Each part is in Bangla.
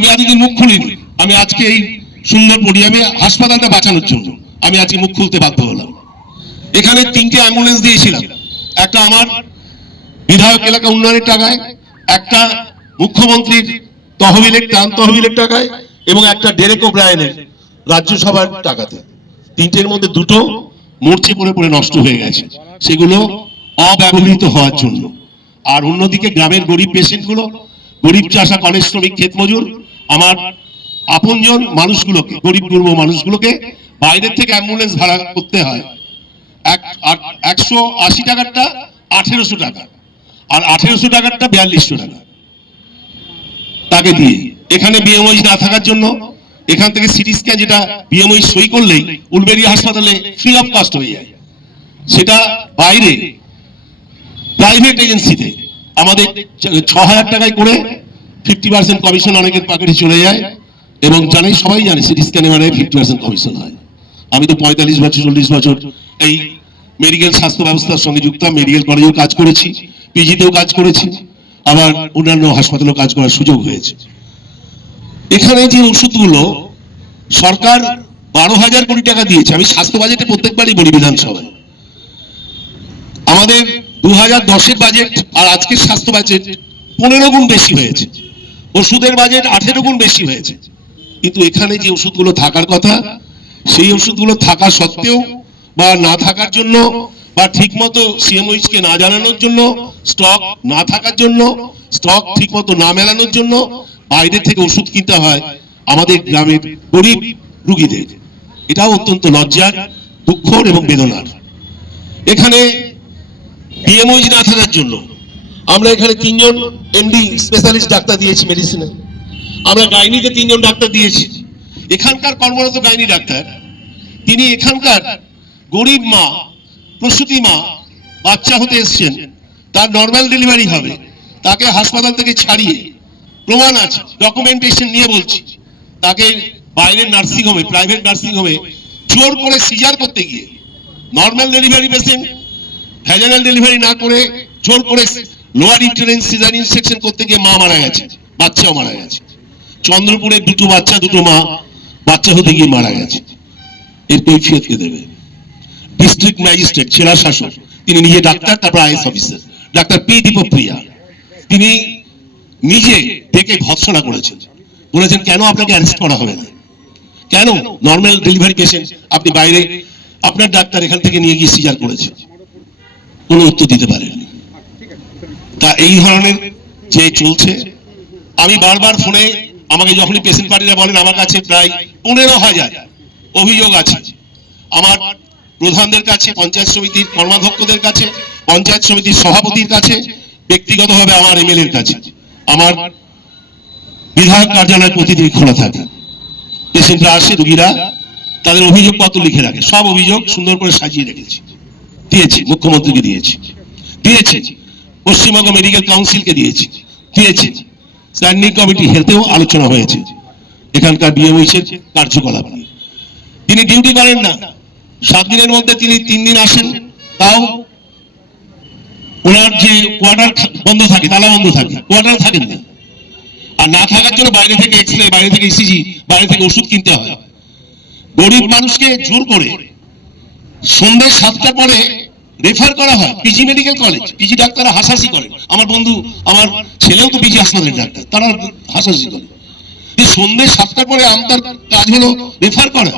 আমি এতদিন মুখ খুলিনি, আমি আজকে এই সুন্দর পরিয়ামে হাসপাতালটা বাঁচানোর জন্য আমি আজকে মুখ খুলতে বাধ্য হলাম। এখানে 3টে অ্যাম্বুলেন্স দিয়েছিলাম, একটা আমার বিধায়ক এলাকা উন্নয়নের টাকায়, একটা মুখ্যমন্ত্রীর তহবিলের তহবিলের টাকায়, এবং একটা ডেরেক ওব্রায়েনের রাজ্যসভার টাকাতে। 3টের মধ্যে 2টো মূর্ছে পড়ে পড়ে নষ্ট হয়ে গেছে, সেগুলো অব্যবহৃত হওয়ার জন্য। আর অন্যদিকে গ্রামের গরিব পেশেন্টগুলো, গরিব চাষা, কলেজ শ্রমিক, ক্ষেত মজুর, আমার আপনজন মানুষগুলোকে, গরিব গুরব মানুষগুলোকে বাইরের থেকে অ্যাম্বুলেন্স ভাড়া করতে হয়। 180 টাকারটা 1800 টাকা, আর 1800 টাকারটা 4200 টাকা তাকে দিয়ে। এখানে বিএমওই না থাকার জন্য এখান থেকে সিটি স্ক্যান, যেটা বিএমওই সই করলেই উলবেড়িয়া হাসপাতালে ফ্রি অফ কস্ট হয়ে যায়, সেটা বাইরে প্রাইভেট এজেন্সিতে আমাদের 6000 টাকায় করে 50% কমিশন অনেকের পকেটে চলে যায়। এবং জানেই, সবাই জানে সিটি স্ক্যানে মানে 50% কমিশন হয়। আমি তো 45 বছর 40 বছর এই মেডিকেল স্বাস্থ্য ব্যবস্থার সঙ্গে যুক্ত, মেডিকেল কলেজেও কাজ করেছি, পিজিতেও কাজ করেছি, আবার অন্যান্য হাসপাতালেও কাজ করার সুযোগ হয়েছে। এখানে যে ওষুধগুলো সরকার 12,000 কোটি টাকা দিয়েছে, আমি স্বাস্থ্য বাজেটে প্রত্যেকবারই বলি বিধানসভায়, আমাদের 2010-এর বাজেট আর আজকের স্বাস্থ্য বাজেট 15 গুণ বেশি হয়েছে, ওষুধের বাজেট 18 গুণ বেশি হয়েছে। কিন্তু এখানে যে ওষুধগুলো থাকার কথা, সেই ওষুধগুলো থাকা সত্ত্বেও বা না থাকার জন্য, বা ঠিকমতো সিএমওইচ কে না জানানোর জন্য, স্টক না থাকার জন্য, স্টক ঠিকমতো না মেলানোর জন্য বাইরে থেকে ওষুধ কিনতে হয় আমাদের গ্রামের গরিব রোগীদের। এটাও অত্যন্ত লজ্জার, দুঃখর এবং বেদনার। এখানে বিএমওইচ না থাকার জন্য আমরা এখানে 3জন এমডি স্পেশালিস্ট ডাক্তার দিয়েছি মেডিসিনে, আমরা গাইনিতে 3জন ডাক্তার দিয়েছি। এখানকার কর্মরত গাইনি ডাক্তার, তিনি এখানকার গরিব মা, প্রসূতি মা, বাচ্চা হতে এসছেন, তার নর্মাল ডেলিভারি হবে, তাকে হাসপাতাল থেকে ছাড়িয়ে, প্রমাণ আছে, ডকুমেন্টেশন নিয়ে বলছি, তাকে বাইরের নার্সিং হোমে, প্রাইভেট নার্সিং হোমে জোর করে সিজার করতে গিয়ে, normal delivery patient vaginal delivery না করে জোর করে লোয়ার ইউটেরাইন সিজারিয়ান সেকশন করতে গিয়ে মা মারা গেছে, বাচ্চাও মারা গেছে। চন্দ্রপুরে 2টো বাচ্চা, 2টো মা বাচ্চা হতে গিয়ে মারা গেছে। এর কৈফিয়ত কে দেবে? ডিস্ট্রিক্ট ম্যাজিস্ট্রেট, জেলা শাসক, তিনি নিজে ডাক্তার, তারপর আইএস অফিসার, ডাক্তার পি দীপপ্রিয়া, তিনি নিজে ডেকে ভৎসনা করেছেন, বলেছেন কেন আপনাকে অ্যারেস্ট করা হবে না, কেন নর্মাল ডেলিভারি পেশেন্ট আপনি বাইরে আপনার ডাক্তার এখান থেকে নিয়ে গিয়ে সিজার করেছেন, কোনো উত্তর দিতে পারেননি। তা এই ধরনের যে চলছে, আমি বারবার ফোনে, আমাকে যখনই পেশেন্ট পার্টিরা বলেন, আমার কাছে প্রায় 15,000 অভিযোগ আছে, আমার প্রধানদের কাছে, পঞ্চায়েত সমিতির কর্মাধ্যক্ষদের কাছে, পঞ্চায়েত সমিতির সভাপতির কাছে, ব্যক্তিগতভাবে আমার এমএলএর কাছে, আমার বিধায়ক কার্যালয় প্রতিদিন খোলা থাকে। পেশেন্টরা আসে, রোগীরা তাদের অভিযোগপত্র লিখে রাখে, সব অভিযোগ সুন্দর করে সাজিয়ে রেখেছি, দিয়েছি, মুখ্যমন্ত্রীকে দিয়েছি, পশ্চিমবঙ্গ মেডিকেল কাউন্সিলকে দিয়েছি, স্ট্যান্ডিং কমিটি হেলথেও আলোচনা হয়েছে এখানকার বিএমওইচ এর কার্যকলাপ নিয়ে। তিনি ডিউটি করেন না, 7 দিনের মধ্যে তিনি 3 দিন আসেন, তাও ওনার যে কোয়ার্টার বন্ধ থাকে, তালা বন্ধ থাকে, কোয়ার্টার থাকেন না। আর না থাকার জন্য বাইরে থেকে এক্সরে, বাইরে থেকে ইসিজি, বাইরে থেকে ওষুধ কিনতে হয়। গরিব মানুষকে জোর করে সন্ধ্যে 7টার পরে রেফার করা হয় পিজি মেডিকেল কলেজ, পিজি ডাক্তাররা হাসাহাসি করেন, আমার বন্ধু, আমার ছেলেও তো পিজি হাসপাতালের ডাক্তার, তারা হাসাহাসি করে যে সন্ধ্যে 7টার পরে আমার কাজ হলো রেফার করা।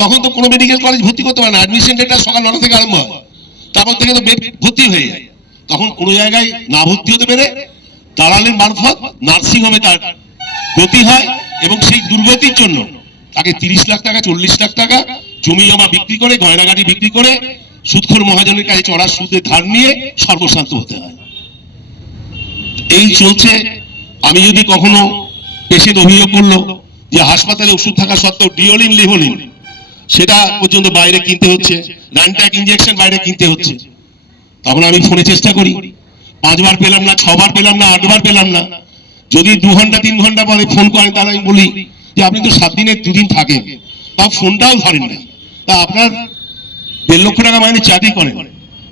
তখন তো কোনো মেডিকেল কলেজ ভর্তি করতে পারে না, অ্যাডমিশন ডেটটা সকাল 9টা থেকে আরম্ভ হয়, তারপর থেকে তো বেড ভর্তি হয়ে যায়। তখন কোনো জায়গায় না ভর্তি হতে পেরে দালালের মারফত নার্সিং হোমে তার গতি হয়, এবং সেই দুর্গতির জন্য তাকে 30 লাখ টাকা, 40 লাখ টাকা জমি জমা বিক্রি করে, গয়নাগাড়ি বিক্রি করে, সুদখোর মহাজনের কাছে চড়া সুদে ধার নিয়ে সর্বশান্ত হতে হয়। এই চলছে। আমি যদি কখনো পেশেন্ট অভিযোগ করলো যে হাসপাতালে ওষুধ থাকা সত্ত্বেও ডিওলিন, লিভোলিন সেটা পর্যন্ত বাইরে কিনতে হচ্ছে, র্যানট্যাক ইনজেকশন বাইরে কিনতে হচ্ছে, তখন আমি ফোনে চেষ্টা করি, 5 বার পেলাম না, 6 বার পেলাম না, 8 বার পেলাম না। যদি 2 ঘন্টা 3 ঘন্টা পরে ফোন করেন, তাহলে আমি বলি যে আপনি তো 7 দিনে 2 দিন থাকেন, তা ফোনটাও ধরেন না, তা আপনার 1.5 লক্ষ টাকা মাইনে চাকরি করেন,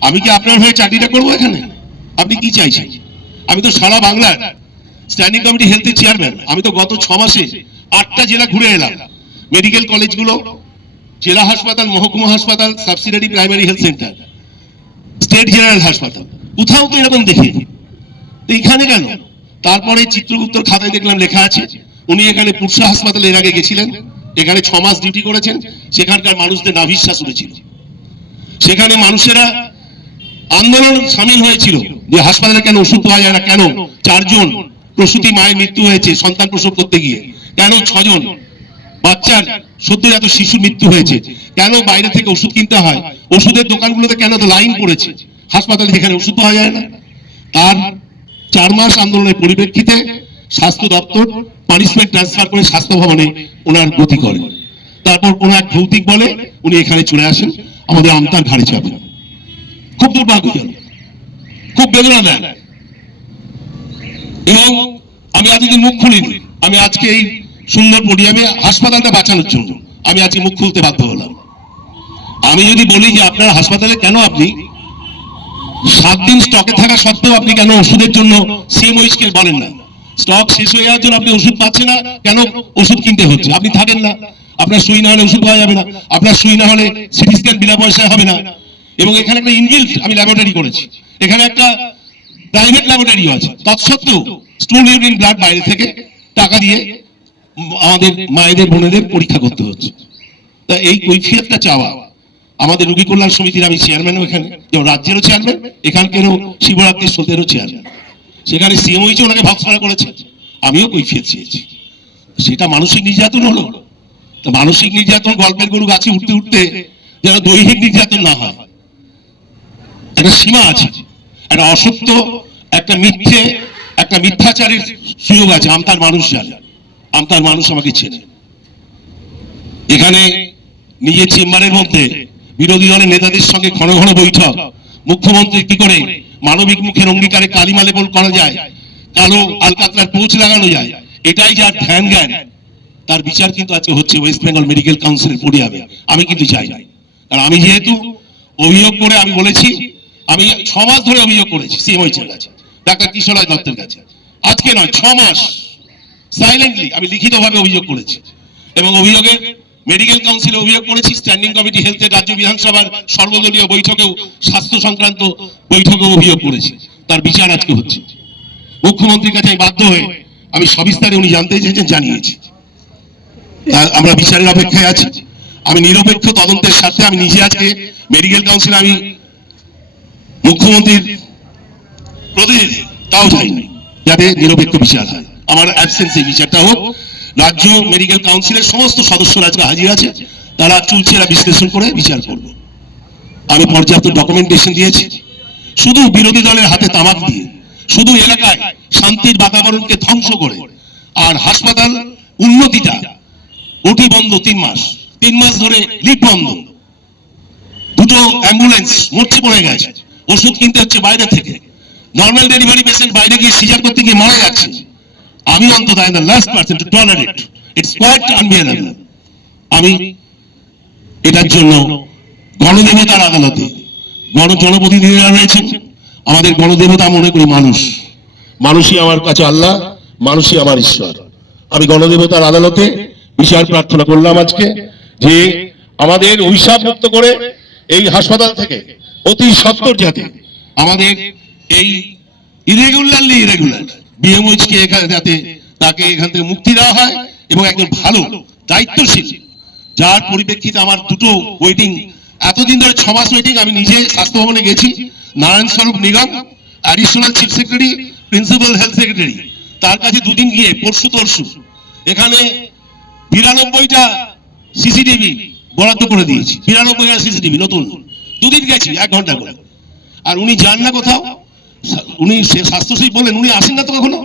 আমি কি আপনার হয়ে চাকরিটা করবো এখানে? আপনি কি চাইছেন? আমি তো সারা বাংলার স্ট্যান্ডিং কমিটি হেলথের চেয়ারম্যান। আমি তো গত 6 মাসে 8টা জেলা ঘুরে এলাম, মেডিকেল কলেজগুলো, জেলা হাসপাতাল, মহকুমা হাসপাতাল, subsidiary primary health centre, state general হাসপাতাল, কোথাও তো এরকম দেখিনি। তো এখানে কেন? তারপরে চিত্রগুপ্তর খাতায় দেখলাম লেখা আছে উনি এখানে পুরসা হাসপাতালে এর আগে গেছিলেন, এখানে 6 মাস ডিউটি করেছেন, সেখানকার মানুষদের নাভিশ্বাস উঠেছিল, সেখানে মানুষেরা আন্দোলন সামিল হয়েছিল যে হাসপাতালে কেন ওষুধ পাওয়া যায় না, কেন 4 জন প্রসূতি মায়ের মৃত্যু হয়েছে সন্তান প্রসব করতে গিয়ে, কেন 6 জন বাচ্চার সদ্যজাত শিশুর মৃত্যু হয়েছে, কেন বাইরে থেকে ওষুধ কিনতে হয়, ওষুধের দোকানগুলোতে কেন তো লাইন পড়েছে, হাসপাতালে যেখানে ওষুধ পাওয়া যায় না। তার 4 মাস আন্দোলনের পরিপ্রেক্ষিতে স্বাস্থ্য দপ্তর পানিশমেন্ট ট্রান্সফার করে স্বাস্থ্য ভবনে ওনার গতি করেন। তারপর ওনার ভৌতিক বলে উনি এখানে চলে আসেন, আমাদের আমতার ঘাড়ে চাপেন। খুব দুর্ভাগ্যজনক, খুব বেদনা দেয়। এবং আমি আজকে মুখ খুলিনি, আমি আজকে এই সুন্দর পোডিয়ামে হাসপাতালটা বাঁচানোর জন্য আমি আজকে মুখ খুলতে বাধ্য হলাম। আমি যদি বলি যে আপনার হাসপাতালে কেন আপনি 7 দিন স্টকে থাকা সত্ত্বেও আপনি কেন ওষুধের জন্য সিএমওইচকে বলেন না, স্টক শেষ হয়ে যাওয়ার জন্য আপনি ওষুধ পাচ্ছেন না, কেন ওষুধ কিনতে হচ্ছে? আপনি থাকেন না, আপনার সুই না হলে ওষুধ পাওয়া যাবে না, আপনার সুই না হলে সিটি স্ক্যান বিনা পয়সায় হবে না। এবং এখানে একটা ইনবিল্ট আমি ল্যাবরেটরি করেছি, এখানে একটা প্রাইভেট ল্যাবরেটরিও আছে, তৎসত্ত্বেও স্টুল ইউরিন ব্লাড বাইরে থেকে টাকা দিয়ে আমাদের মায়েদের বোনেদের পরীক্ষা করতে হচ্ছে। তা এই কৈফিয়তটা চাওয়া, আমাদের রোগী কল্যাণ সমিতির আমি চেয়ারম্যানও, এখানে যেমন রাজ্যেরও চেয়ারম্যান, এখানকারও শিবরাত্রি সতেরও চেয়ারম্যান, সেখানে সিএমওইচ ওনাকে ভাবসারা করেছে, আমিও কৈফিয়ত চেয়েছি। সেটা মানসিক নির্যাতন হলো। তো মানসিক নির্যাতন গল্পের গরু গাছে উঠতে উঠতে যেন দৈহিক নির্যাতন না হয়, একটা সীমা আছে, একটা অসত্য, একটা মিথ্যে, একটা মিথ্যাচারের সুযোগ আছে। আমতার মানুষ জানে, আমতার মানুষ আমাকে চেনে। এখানে নিজের চেম্বারের মধ্যে বিরোধী দলের নেতাদের সঙ্গে ঘন ঘন বৈঠক, মুখ্যমন্ত্রী কি করে মানবিক মুখের অঙ্গীকারে কালিমা লেবল করা যায়, কালো আলকাতরার পৌঁছ লাগানো যায়, এটাই যার ধ্যান জ্ঞান, তার বিচার কিন্তু আজকে হচ্ছে ওয়েস্ট বেঙ্গল মেডিকেল কাউন্সিলের পরিয়াবে। আমি কিন্তু চাই না, কারণ আমি যেহেতু অভিযোগ করে, আমি বলেছি আমি 6 মাস ধরে অভিযোগ করেছি সিএমওইচের কাছে, ডাক্তার কিশোররায় দত্তের কাছে, আজকে নয় 6 মাস সাইলেন্টলি আমি লিখিতভাবে অভিযোগ করেছি। এবং অভিযোগের মেডিকেল কাউন্সিলে অভিযোগ করেছি, স্ট্যান্ডিং কমিটি হেলথের রাজ্য বিধানসভার সর্বদলীয় বৈঠকেও, স্বাস্থ্য সংক্রান্ত বৈঠকেও অভিযোগ করেছি। তার বিচার আজকে হচ্ছে। মুখ্যমন্ত্রীর কাছে বাধ্য হয়ে আমি সবিস্তারে উনি জানতে চেয়েছেন, জানিয়েছি। আমরা বিচারের অপেক্ষায় আছি। আমি নিরপেক্ষ তদন্তের স্বার্থে আমি নিজে আজকে মেডিকেল কাউন্সিলে আমি মুখ্যমন্ত্রীর প্রতিনিধি, তাও চাইনি যাতে নিরপেক্ষ বিচার হয়, আমার অ্যাবসেন্সে বিচারটা হোক। রাজ্য মেডিকেল কাউন্সিলের সমস্ত সদস্যরা আজকে হাজির আছে, তারা চুলচেরা বিশ্লেষণ করে বিচার করবে। আমি পর্যাপ্ত ডকুমেন্টেশন দিয়েছি। শুধু বিরোধী দলের হাতে তামাক দিয়ে, শুধু এলাকায় শান্তির বাতাবরণকে ধ্বংস করে, আর হাসপাতাল উন্নতিটা ওটি বন্ধ 3 মাস ধরে লিফট বন্ধ, 2টো অ্যাম্বুলেন্স মরচে পড়ে গেছে, ওষুধ কিনতে হচ্ছে বাইরে থেকে, নর্মাল ডেলিভারি পেশেন্ট বাইরে গিয়ে সিজার করতে গিয়ে মারা যাচ্ছে। আমি অন্তত I am the last person to tolerate, it's quite unbearable. আমি এটার জন্য গণদেবতার আদালতে জনপ্রতিনিধিরা রয়েছেন, আমাদের গণদেবতা মনে করি মানুষ, মানুষই আমার কাছে আল্লাহ, মানুষই আমার ঈশ্বর। আমি গণদেবতার আদালতে বিচার প্রার্থনা করলাম আজকে, যে আমাদের অভিশাপ মুক্ত করে এই হাসপাতাল থেকে অতি সত্বর যাতে আমাদের এই ইরেগুলার বিএমওইচ কে যাতে তাকে এখান থেকে মুক্তি দেওয়া হয়, এবং একজন ভালো দায়িত্বশীল, যার পরিপ্রেক্ষিতে আমার 2টো ওয়েটিং, এতদিন ধরে 6 মাস ওয়েটিং। আমি নিজে স্বাস্থ্য ভবনে গেছি, Narayan Swaroop Nigam additional chief secretary, principal health secretary, তার কাছে 2 দিন গিয়ে পরশু এখানে 92টা সিসিটিভি বরাদ্দ করে দিয়েছি, 92টা সিসিটিভি নতুন, 2 দিন গেছি 1 ঘন্টা করে। আর উনি যান না কোথাও, উনি স্বাস্থ্য সচিব বলেন উনি আসেন না তো কখনো,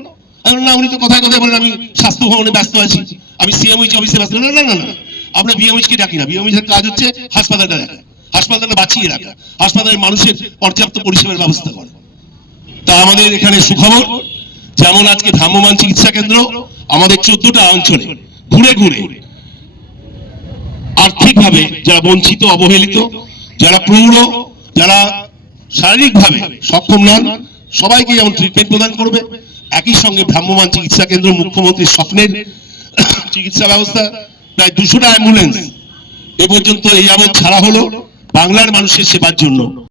না উনি তো কথায় কথায় বলেন আমি স্বাস্থ্য ভবনে ব্যস্ত আছি, আমি সিএমওইচ অফিসে ব্যস্ত। না না না না, আমরা বিএমওইচ কে ডাকি না, বিএমওইচ এর কাজ হচ্ছে হাসপাতালটা দেখা, হাসপাতালটা বাঁচিয়ে রাখা, হাসপাতালের মানুষের পর্যাপ্ত পরিষেবার ব্যবস্থা করা। তা আমাদের এখানে সুখবর, যেমন আজকে ভ্রাম্যমাণ চিকিৎসা কেন্দ্র আমাদের 14টা অঞ্চলে ঘুরে ঘুরে আর্থিকভাবে যারা বঞ্চিত, অবহেলিত, যারা প্রৌঢ়, যারা শারীরিকভাবে সক্ষম নন, সবাইকে যেমন ট্রিটমেন্ট প্রদান করবে, একই সঙ্গে ভ্রাম্যমাণ চিকিৎসা কেন্দ্র, মুখ্যমন্ত্রীর স্বপ্নের চিকিৎসা ব্যবস্থা, প্রায় 200টা অ্যাম্বুলেন্স এ পর্যন্ত এই যাবৎ ছাড়া হলো বাংলার মানুষের সেবার জন্য।